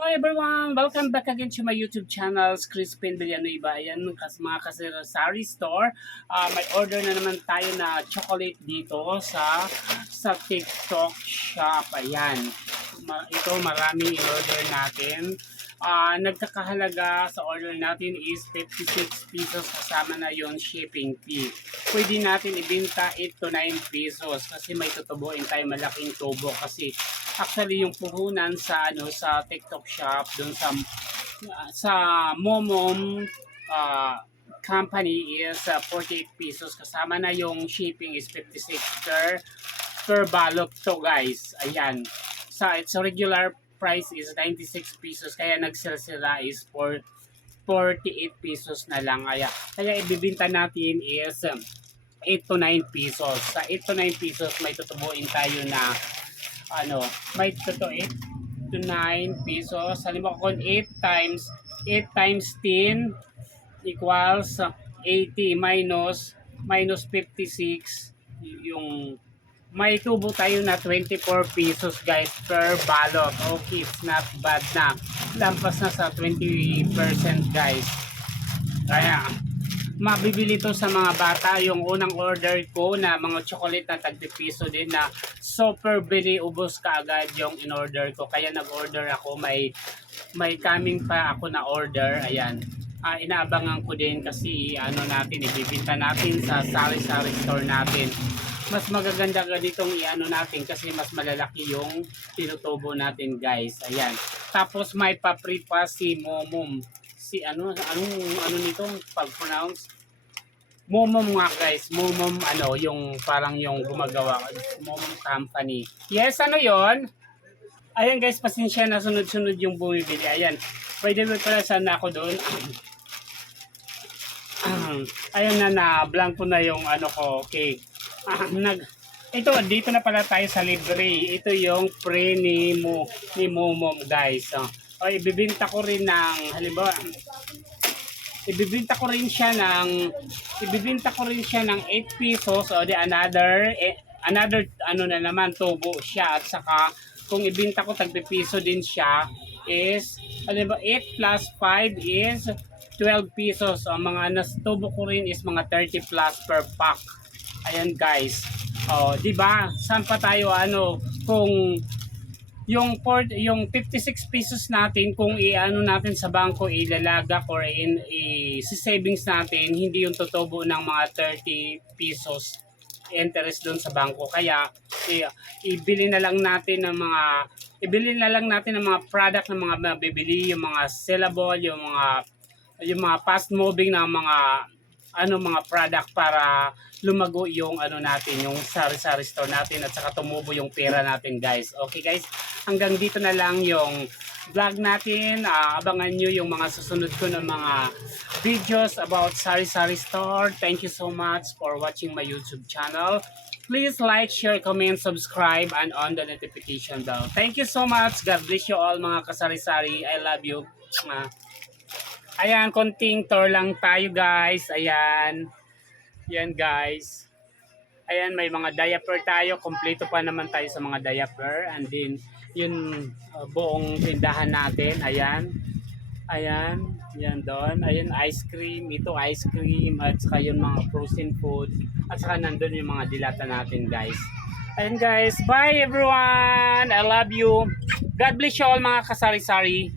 Hi everyone! Welcome back again to my YouTube channel, Crispin Villanueva. Ayan, mga kasari store. May order na naman tayo na chocolate dito sa TikTok shop. Ayan. Ito marami in-order natin. Nagkakahalaga sa order natin is 56 pesos kasama na yon shipping fee. Pwede natin ibenta 8 to 9 pesos kasi may tutubuin tayo malaking tubo kasi actually yung puhunan sa TikTok shop dun sa Momom company is 48 pesos kasama na yung shipping is 56 per balot to guys. Ayan. Its regular price is 96 pesos kaya nag-sell sila is for 48 pesos na lang. Kaya ibibenta natin is 8 to 9 pesos. Sa 8 to 9 pesos may tutubuin tayo na may 8 to 9 pesos. Halimbawa kung 8 times 10 equals 80 minus 56 yung may tubo tayo na 24 pesos guys per balot. Okay, it's not bad na. Lampas na sa 20% guys. Kaya mabibili to sa mga bata. Yung unang order ko na mga chocolate na tagpipiso din na super bili, ubos ka agad yung in-order ko. Kaya nag-order ako, may coming pa ako na order. Ayan. Inaabangan ko din kasi ibibenta natin sa sari-sari store natin. Mas magaganda ka ditong natin kasi mas malalaki yung tinutubo natin guys. Ayan. Tapos may pa-free pa si Momom. Si anong nito pag-pronounce? Momom nga guys. Momom yung parang yung gumagawa. Momom company. Yes, yon? Ayan guys, pasensya na sunod-sunod yung bumibili. Ayan. Pwede mo pala sana ako doon. Ayan na blanco na yung ko. Okay. Ito, dito na pala tayo sa libre. Ito yung pre ni Momom guys. Ibibenta ko rin ng halimbawa ibibenta ko rin siya ng 8 pesos o di another na naman tubo siya at saka kung ibenta ko tagpipiso din siya is halimbawa 8 plus 5 is 12 pesos. Ang mga nastubo ko rin is mga 30 plus per pack. Ayan guys. Di ba? Saan pa tayo kung yung 56 pesos natin kung natin sa bangko ilalagak or si savings natin hindi yung tutubo ng mga 30 pesos interest doon sa bangko. Kaya ibili na lang natin ng mga product ng mga mabibili, yung mga sellable, yung mga fast moving na mga product para lumago yung natin, yung sari-sari store natin at saka tumubo yung pera natin guys. Okay guys, hanggang dito na lang yung vlog natin. Abangan nyo yung mga susunod ko ng mga videos about sari-sari store. Thank you so much for watching my YouTube channel. Please like, share, comment, subscribe, and on the notification bell. Thank you so much. God bless you all mga kasari-sari. I love you. Ayan, konting tour lang tayo guys. Ayan. Yan guys. Ayan, may mga diaper tayo. Kompleto pa naman tayo sa mga diaper. And then, yun buong tindahan natin. Ayan. Ayan. Yan doon. Ayan, ice cream. Ito ice cream. At saka yung mga frozen food. At saka nandun yung mga dilata natin guys. Ayan guys. Bye everyone. I love you. God bless you all mga kasari-sari.